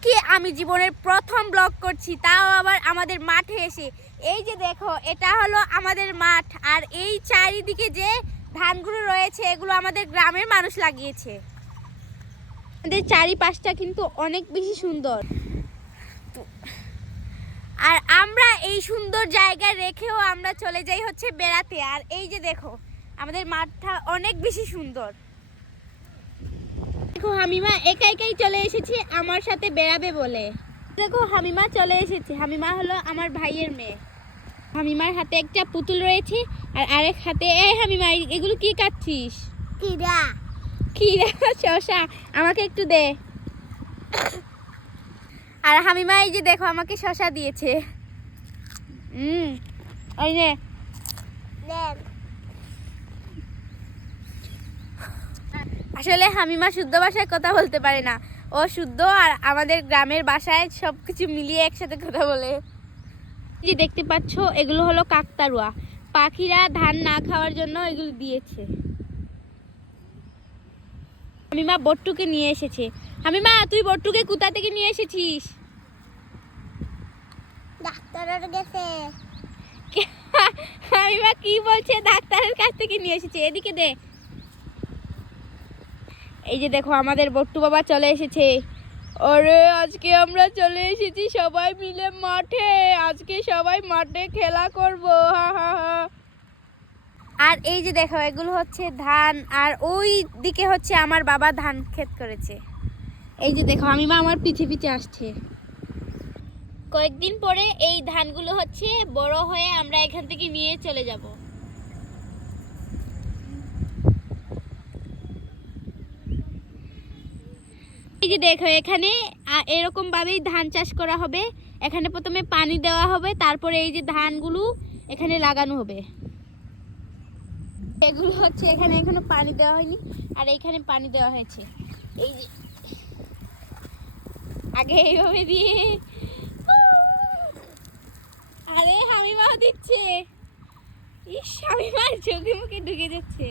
আজকে আমি জীবনের প্রথম ব্লগ করছি, তাও আবার আমাদের মাঠে এসে। এই যে দেখো, এটা হলো আমাদের মাঠ, আর এই চারিদিকে যে ধানগুলো রয়েছে এগুলো আমাদের গ্রামের মানুষ লাগিয়েছে। আমাদের চারিপাশটা কিন্তু অনেক বেশি সুন্দর, আর আমরা এই সুন্দর জায়গায় রেখেও আমরা চলে যাই হচ্ছে বেড়াতে। আর এই যে দেখো, আমাদের মাঠটা অনেক বেশি সুন্দর। দেখো হামিমা একা একাই চলে এসেছে আমার সাথে বেড়াবে বলে। দেখো হামিমা চলে এসেছে। হামিমা হলো আমার ভাইয়ের মেয়ে। হামিমার হাতে একটা পুতুল রয়েছে, আর আরেক হাতে এই হামিমা এগুলো কি কাটছিস? কিরা কিরা শসা, আমাকে একটু দে। আর হামিমা এই যে দেখো আমাকে শসা দিয়েছে। এই নে। আসলে হামিমা শুদ্ধ ভাষায় কথা বলতে পারে না, ও শুদ্ধ আর আমাদের গ্রামের ভাষায় সবকিছু মিলিয়ে একসাথে কথা বলে। যে দেখতে পাচ্ছ এগুলো হলো কাকতাড়ুয়া, পাখিরা ধান না খাওয়ার জন্য এগুলো দিয়েছে। হামিমা বট্টুকে নিয়ে এসেছে। হামিমা তুই বট্টুকে কোথা থেকে নিয়ে এসেছিস? ডাক্তারের কাছে। হামিমা কি বলছে? ডাক্তারের কাছ থেকে নিয়ে এসেছে। এদিকে দে। এই যে দেখো আমাদের বট্টু বাবা চলে এসেছে। আরে আজকে আমরা চলে এসেছি সবাই মিলে মাঠে। আজকে সবাই মাঠে খেলা করব, হা হা হা। আর এই যে দেখো এগুলো হচ্ছে ধান, আর ওই দিকে হচ্ছে আমার বাবা ধান ক্ষেত করেছে। এই যে দেখো হামিমা আমার পিছে পিছে আসছে। কয়েকদিন পরে এই ধানগুলো হচ্ছে বড় হয়ে আমরা এখান থেকে নিয়ে চলে যাব। এই যে দেখো এখানে এরকম ভাবেই ধান চাষ করা হবে। এখানে প্রথমে পানি দেওয়া হবে, তারপরে এই যে ধানগুলো এখানে লাগানো হবে। এগুলো হচ্ছে এখানে এখনো পানি দেওয়া হয়নি, আর এইখানে পানি দেওয়া হয়েছে। এই যে আগে এইভাবে দিয়ে, আরে হামিমা দিচ্ছে। ইস, হামিমার চোখে মুখে ঢুকে যাচ্ছে।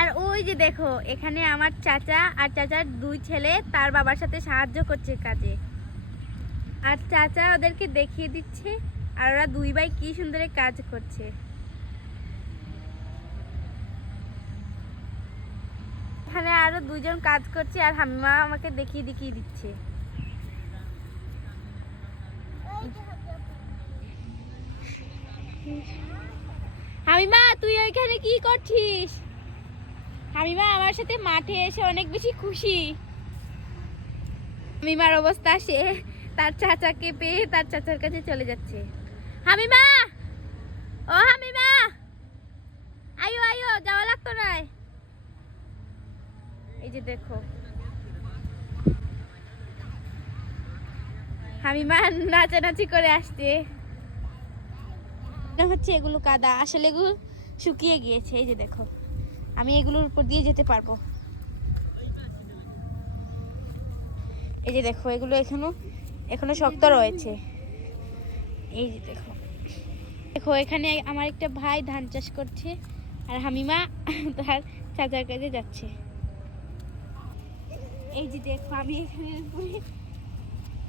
আর ওই যে দেখো এখানে আমার চাচা আর চাচার দুই ছেলে তার বাবার সাথে সাহায্য করছে কাজে, আর চাচা ওদেরকে দেখিয়ে দিচ্ছে, আর ওরা দুই ভাই কি সুন্দর কাজ করছে। এখানে আরো দুইজন কাজ করছে, আর হামিমা আমাকে দেখিয়ে দেখিয়ে দিচ্ছে। হামিমা তুই ওইখানে কি করছিস? হামিমা আমার সাথে মাঠে এসে অনেক বেশি খুশি। হামিমার অবস্থা, সে তার চাচাকে পেয়ে তার চাচার কাছে চলে যাচ্ছে। হামিমা, ও হামিমা, আয়ো আয়ো, যাওয়া লাগতো না। এই যে দেখো হামিমা নাচানাচি করে আসছে। হচ্ছে এগুলো কাদা, আসলে এগুলো শুকিয়ে গিয়েছে। এই যে দেখো আমি এগুলোর উপর দিয়ে যেতে পারবো। এই যে দেখো এগুলো এখনো শক্ত রয়েছে। এই যে দেখো দেখো এখানে আমার একটা ভাই ধান চাষ করছে, আর হামিমা তার চাচার কাছে যাচ্ছে। এই যে দেখো আমি এখানে উপরে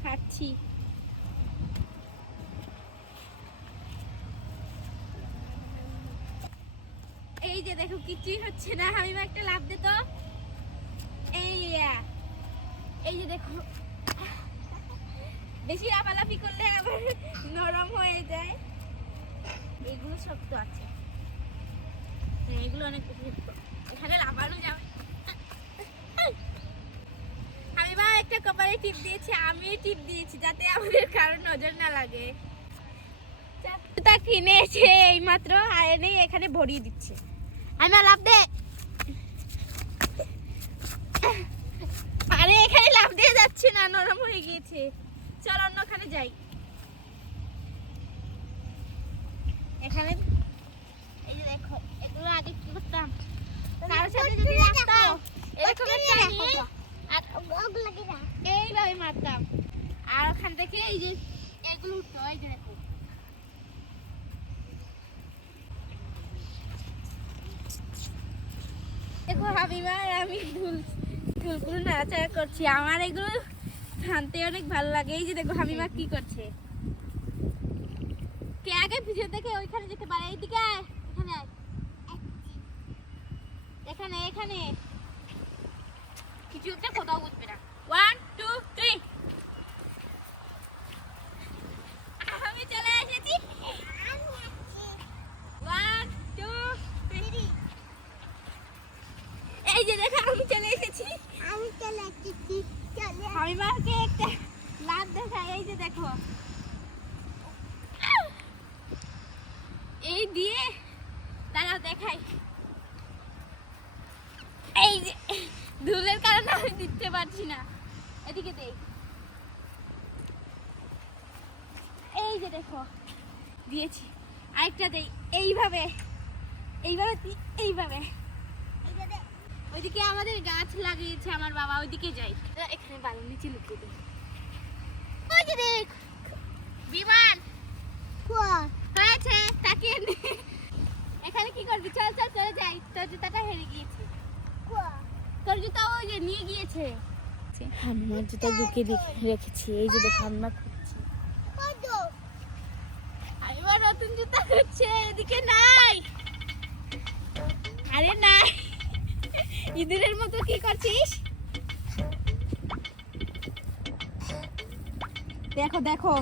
হাঁটছি। এই যে দেখো কিছুই হচ্ছে না। হামিমা একটা লাফ দে তো। এই যে দেখো, বেশি লাফালাফি করলে আবার নরম হয়ে যায়। এগুলো শক্ত আছে, এগুলো অনেক শক্ত, এখানে লাফানো যাবে। হামিমা একটা কপালে টিপ দিয়েছে, আমিও টিপ দিয়েছি যাতে আমাদের কারোর নজর না লাগে। তা কিনে এসে এই মাত্র এনে এখানে ভরিয়ে দিচ্ছে। হামিমা লাফ দে। আরে এখানে লাফ দিয়ে যাচ্ছে না, নরম হয়ে গিয়েছে। চল অন্যখানে যাই। এখানে এই যে দেখো এগুলো আগে কি করতাম, কারোর সাথে যদি লাগতো এরকম একটা নিয়ে আর এইভাবে মারতাম, আর ওখান থেকে এই যে এগুলো উঠতো। এই যে দেখো দেখো হামিমা আর আমি ঢুলগুলো নাড়াচাড়া করছি। আমার এগুলো টানতে অনেক ভালো লাগে। এই যে দেখো হামিমা কি করছে। কে আগে পিছন থেকে ওইখানে যেতে পারে? এইদিকে আয়, এখানে আয়, এখানে এখানে কিছু একটা কোথাও বুঝবে না। 1 2 3 আমি চলে এসেছি। 1 2 3 এই যে দেখো আমি চলে এসেছি। আমি চলে এসেছি। চলে হামিমাকে একটা লাভ দেখাই। এই যে দেখো, এই দিয়ে দাঁড়াও দেখাই। এই যে ধুলের কারণে আমি দিতে পারছি না, এদিকে দেই। এই যে দেখো দিয়েছি, আরেকটা দেই। এইভাবে এইভাবে এইভাবে। ওইদিকে আমাদের গাছ লাগিয়েছে আমার বাবা, ওইদিকে যাই। এখানে বালুর নিচে লুকিয়ে দিই। ওই যে দেখ বিমান হয়েছে, তাকিয়ে নে। এখানে কি করবি? চল চল চলে যাই। তোর জুতাটা হেরে গিয়েছে। তোর জুতা ওই যে নিয়ে গিয়েছে। আমার জুতা লুকিয়ে রেখেছি। এই যে দেখো আমরা খুঁজছি। এবার নতুন জুতা খুঁজছে। এদিকে নাই। আরে নাই, ইঁদুরের মতো কি করছিস? দেখো দেখো,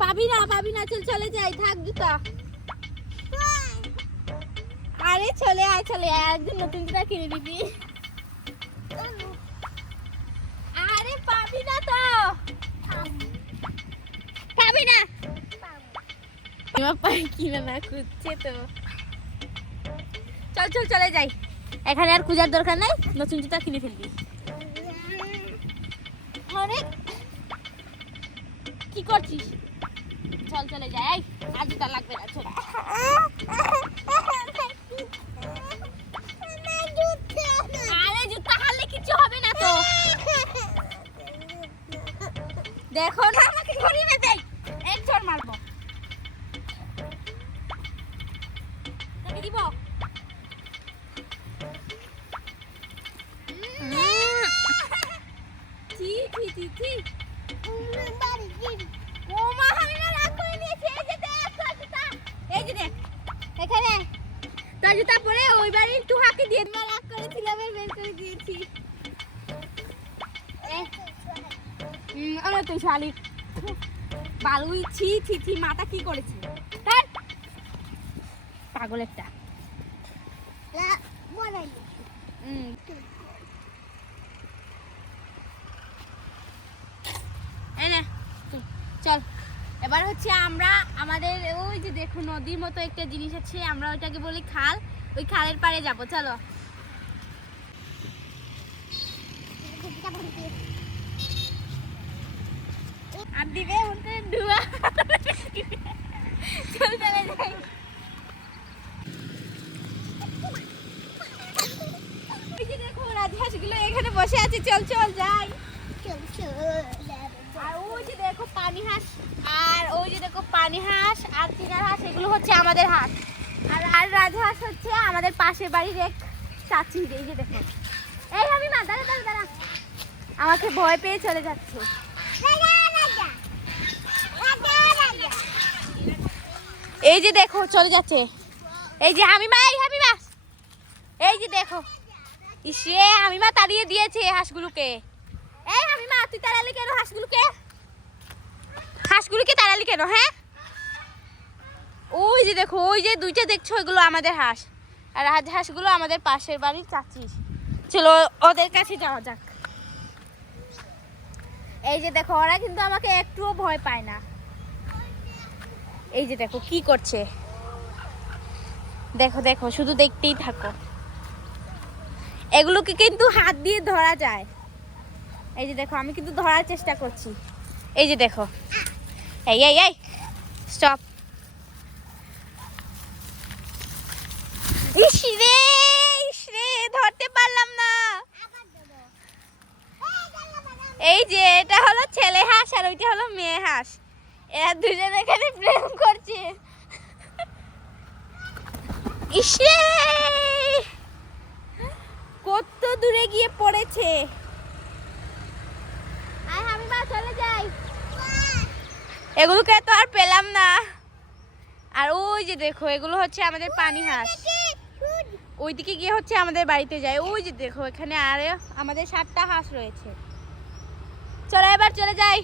পাবি না পাবি না, চল চলে যাই, থাক জুতা। আরে চলে আয় চলে আয়, একদিন নতুন জুতা কিনে দিবি। আরে পাবি না তো, পাবি না। পাই কিনা না খুঁজছে তো। চল চল চলে যাই, এখানে আর খোঁজার দরকার নাই, নতুন জুতা কিনে ফেলবি। অনেক কি করছিস? চল চলে যাই, আর জুতা লাগবে না, চল। আরে জুতা হারলে কিছু হবে না তো। দেখো না আমাকে ঘুরিয়ে দেই, এক চড় মারবো। তোকে দিব। ছি ছি ছি ছি। ও মা, আমি না রাগ করে নিয়েছি। এই যে দেখ তোর জুতা, এই যে দেখ এখানে তোর জুতা পরে ওই বাড়ি টুহাকে দিয়ে মা রাগ করেছিলাম, বের করে দিয়েছি। আমার তো শালি বালুই। ছি ছি ছি, মাথা কি করেছে পাগল একটা। চল এবার হচ্ছে আমরা আমাদের ওই যে দেখো নদীর মতো একটা জিনিস আছে, আমরা ওইটাকে বলি খাল। ওই খালের পাড়ে যাব, চলো। আর দিবে উঠে ডুবা। চল চলে যাই। এই যে দেখো রাজহাঁসগুলো এখানে বসে আছে, চল চল যাই। আর ওই যে দেখো পানি হাঁস, আর ওই যে দেখো পানি হাঁস আর চীনার হাঁস, এগুলো হচ্ছে আমাদের হাঁস। আর রাজহাঁস হচ্ছে আমাদের পাশের বাড়ির এক চাচি। এই যে দেখো, এই আমি মা দাঁড়া দাঁড়া দাঁড়া, আমাকে ভয় পেয়ে চলে যাচ্ছে। এই যে দেখো চলে যাচ্ছে। এই যে হামিমা, এই হামিমা, এই যে দেখো, ইসে হামিমা তাড়িয়ে দিয়েছে হাঁসগুলোকে। এই হামিমা, তুই তাড়ালি কেন হাঁসগুলোকে? হাঁসগুলোকে তাড়ালি কেন? হ্যাঁ, ওই যে দেখো, ওই যে দুইটা দেখছো, ওইগুলো আমাদের হাঁস। আর হাঁসগুলো আমাদের পাশের বাড়ির চাচি। চলো ওদের কাছে যাওয়া যাক। এই যে দেখো, ওরা কিন্তু আমাকে একটুও ভয় পায় না। এই যে দেখো কি করছে, দেখো দেখো, শুধু দেখতেই থাকো। এগুলোকে কিন্তু হাত দিয়ে ধরা যায়। এই যে দেখো, আমি কিন্তু ধরার চেষ্টা করছি। এই যে দেখো, এই এই এই স্টপ। ইস রে, ধরতে পারলাম না। এই যে এটা হলো ছেলে হাঁস আর ওইটা হলো মেয়ে হাঁস। এরা দুজন এখানে প্রেম করছে। ইস রে, কত দূরে গিয়ে পড়েছে। আয় হামিমা, এগুলোকে তো আর পেলাম না। আর ওই যে দেখো এগুলো হচ্ছে আমাদের পানি হাঁস। ওইদিকে গিয়ে হচ্ছে আমাদের বাড়িতে যায়। ওই যে দেখো এখানে আর আমাদের 7টা হাঁস রয়েছে। চলো এবার চলে যাই।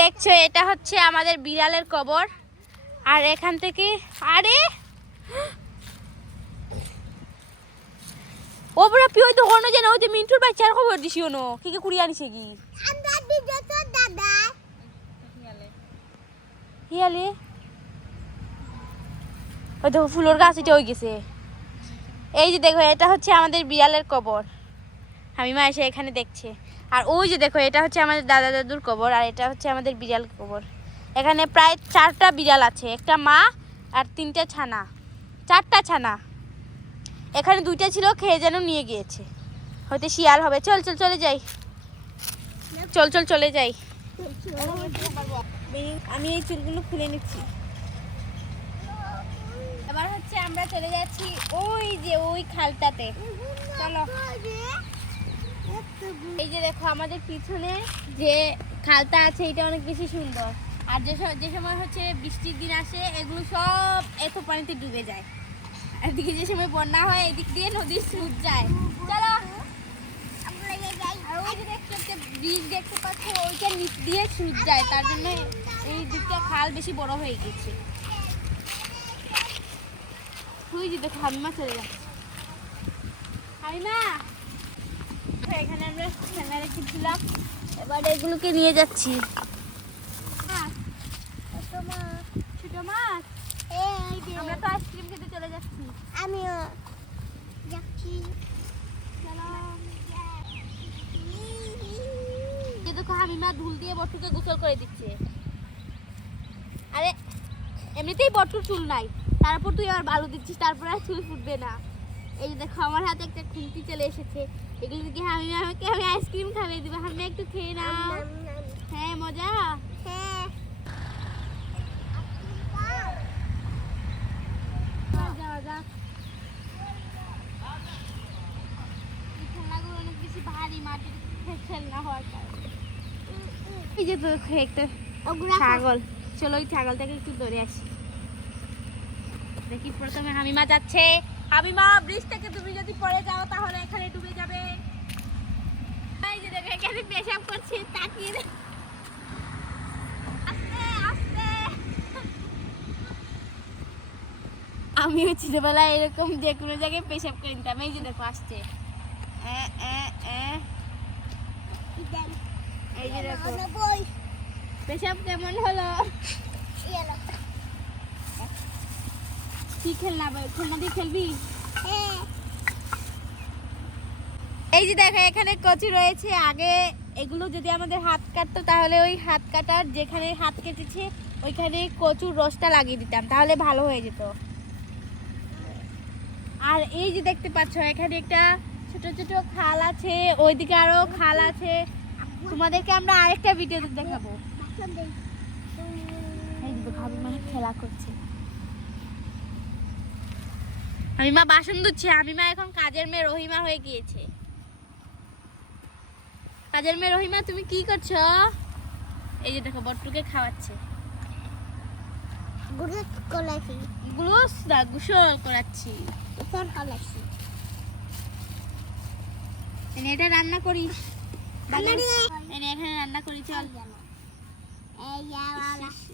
দেখছো এটা হচ্ছে আমাদের বিড়ালের কবর। আর এখান থেকে আরে ও বড় পিওই তো হনো যেন ওই যে মিন্টুর বাচ্চার খবর দিছি ওনো কি কি কুড়ি আনিছে কি আমরা দিছো তো দাদা হিয়ালে ওই দেখো ফুলের গাছ এটা হয়ে গেছে। এই যে দেখো এটা হচ্ছে আমাদের বিড়ালের কবর। হামিমা এসে এখানে দেখছে। আর ওই যে দেখো এটা হচ্ছে আমাদের দাদা দাদুর কবর। আর এটা হচ্ছে আমাদের বিড়াল কবর। এখানে প্রায় 4টা বিড়াল আছে, একটা মা আর 3টা ছানা, 4টা ছানা। এখানে 2টা ছিল, খেয়ে যেন নিয়ে গিয়েছে, হয়তো শিয়াল হবে। চল চল চলে যাই, চল চল চলে যাই। আমি এই চুলগুলো খুলে নিচ্ছি। এবার হচ্ছে আমরা চলে যাচ্ছি ওই যে ওই খালটাতে। চলো। এই যে দেখো আমাদের পিছনে যে খালটা আছে এটা অনেক বেশি সুন্দর। আর যে সময় হচ্ছে বৃষ্টির দিন আসে এগুলো সব এত পানিতে ডুবে যায়। এদিকে যে সময় বন্যা হয় এদিক দিয়ে নদীর স্রোত যায়। চলো আর ওই যে দেখতে ব্রিজ দেখতে পাচ্ছ ওইটার নিচ দিয়ে স্রোত যায়, তার জন্য এই দিকটা খাল বেশি বড় হয়ে গেছে। ওই যে দেখো হামিমা চলে যাচ্ছে। হামিমা এখানে আমরা খেলনা রেখেছিলাম, এবার এগুলোকে নিয়ে যাচ্ছি। ছোট মাছ আমরা তো আইসক্রিম খেতে চলে যাচ্ছি। আমিও যাচ্ছি। দেখো হামিমা ধুল দিয়ে বট্টুকে গোসল করে দিচ্ছে। আরে এমনিতেই বট্টুর চুল নাই, তারপর তুই আবার বালু দিচ্ছিস, তারপর আর চুল ফুটবে না। এই যে দেখো আমার হাতে একটা খুন্তি চলে এসেছে, এগুলো থেকে হামিমা আমাকে আমি আইসক্রিম খাইয়ে দিবে। হামিমা একটু খেয়ে নাও। হ্যাঁ মজা। হ্যাঁ যাওয়া যাক। এই খেলনাগুলো অনেক বেশি ভারী, মাটির খেলনা হওয়ার কারণে। এই যে দেখো একটা ছাগল, চলো ওই ছাগলটাকে একটু ধরে আসি। দেখি প্রথমে হামিমা যাচ্ছে। হামিমা ব্রিজ থেকে তুমি যদি পড়ে যাও তাহলে এখানে ডুবে যাবে। এই যে দেখো এখানে পেশাব করছে, তাকিয়ে আস্তে আস্তে। আমিও ছোটবেলায় এরকম যে কোনো জায়গায় পেশাব করে নিতাম। এই যে দেখো আসছে। এই যে দেখো পেশাব কেমন হলো? কি খেলনা খেলনা দিয়ে খেলবি? এই যে দেখো এখানে কচু রয়েছে। আগে এগুলো যদি আমাদের হাত কাটতো তাহলে ওই হাত কাটার যেখানে হাত কেটেছে ওইখানে কচুর রসটা লাগিয়ে দিতাম, তাহলে ভালো হয়ে যেত। আর এই যে দেখতে পাচ্ছ এখানে একটা ছোট ছোট খাল আছে, ওইদিকে আরো খাল আছে। তোমাদেরকে আমরা আরেকটা ভিডিওতে দেখাবো। এই যে হামিমা খেলা করছে, হামিমা বাসন ধুচ্ছে। হামিমা এখন কাজের মেয়ে রহিমা হয়ে গিয়েছে। কাজের মেয়ে রহিমা তুমি কি করছো? এই যে দেখো বট্টুকে খাওয়াচ্ছে। গ্লুস না গোসল করাচ্ছি। এটা রান্না করি, এখানে রান্না করি। চল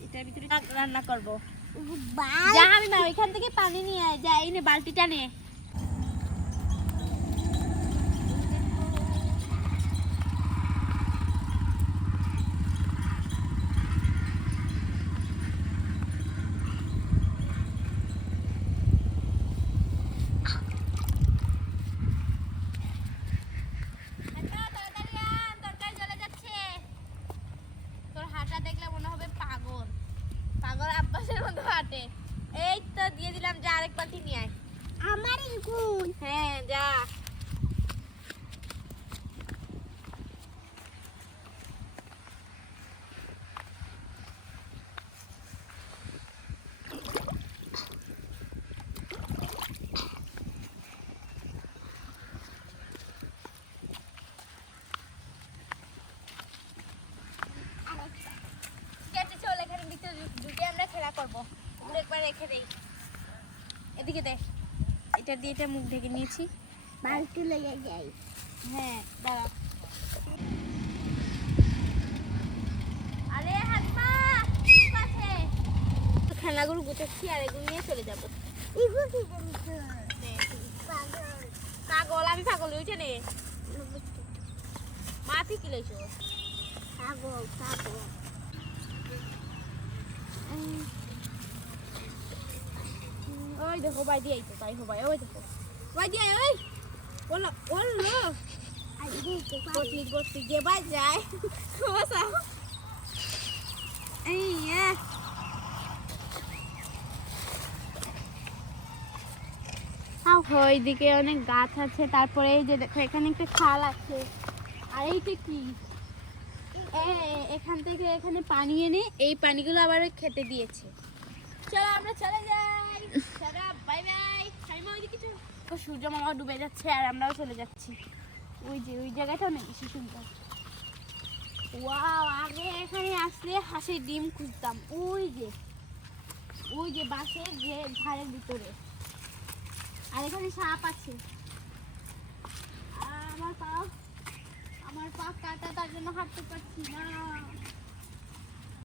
এটার ভিতরে রান্না করবো। যা হামিমা ওইখান থেকে পানি নিয়ে আয়, যা এই নে বালতিটা নে। পাগল আব্বাসের মতো হাঁটে। এই তো দিয়ে দিলাম, যা আরেক বালতি নিয়ে আয়। আমার গুণ হ্যাঁ যা। করবো, ওগুলো একবার রেখে দেই। এদিকে দে, এটা দিয়ে এটা মুখ ঢেকে নিয়েছি। বালতি লেগে যাই। হ্যাঁ দাঁড়া। আরে হাতমা ঠিক আছে, খেলাগুলো গুছাচ্ছি আর এগুলো নিয়ে চলে যাবো। ইগু কি জানিস? পাগল। পাগল আমি পাগল, উঠে নে মা ঠিক লইছো। পাগল পাগল। ওই দেখো বাই দিয়ে আইতো, তাই হো ভাই, ওই দেখো বাই দিয়ে ওই বলো বলো আর দিতে গতি গতি যে বাই যায় খোসা এই ওইদিকে অনেক গাছ আছে, তারপরে এই যে দেখো এখানে একটা খাল আছে। আর এইটা কি, এখান থেকে এখানে পানি এনে এই পানিগুলো আবার ওই খেতে দিয়েছে। চলো আমরা চলে যাই, চলো বাই বাই। সাইমা ওইদিকে চলো, সূর্য মামা ডুবে যাচ্ছে আর আমরাও চলে যাচ্ছি। ওই যে ওই জায়গাটা অনেক বেশি সুন্দর। ওয়াও, আগে এখানে আসলে হাঁসের ডিম খুঁজতাম, ওই যে বাঁশের যে ধারের ভিতরে। আর এখানে সাপ আছে। আর আমার পা কাটা, তার জন্য হাঁটতে পারছি না।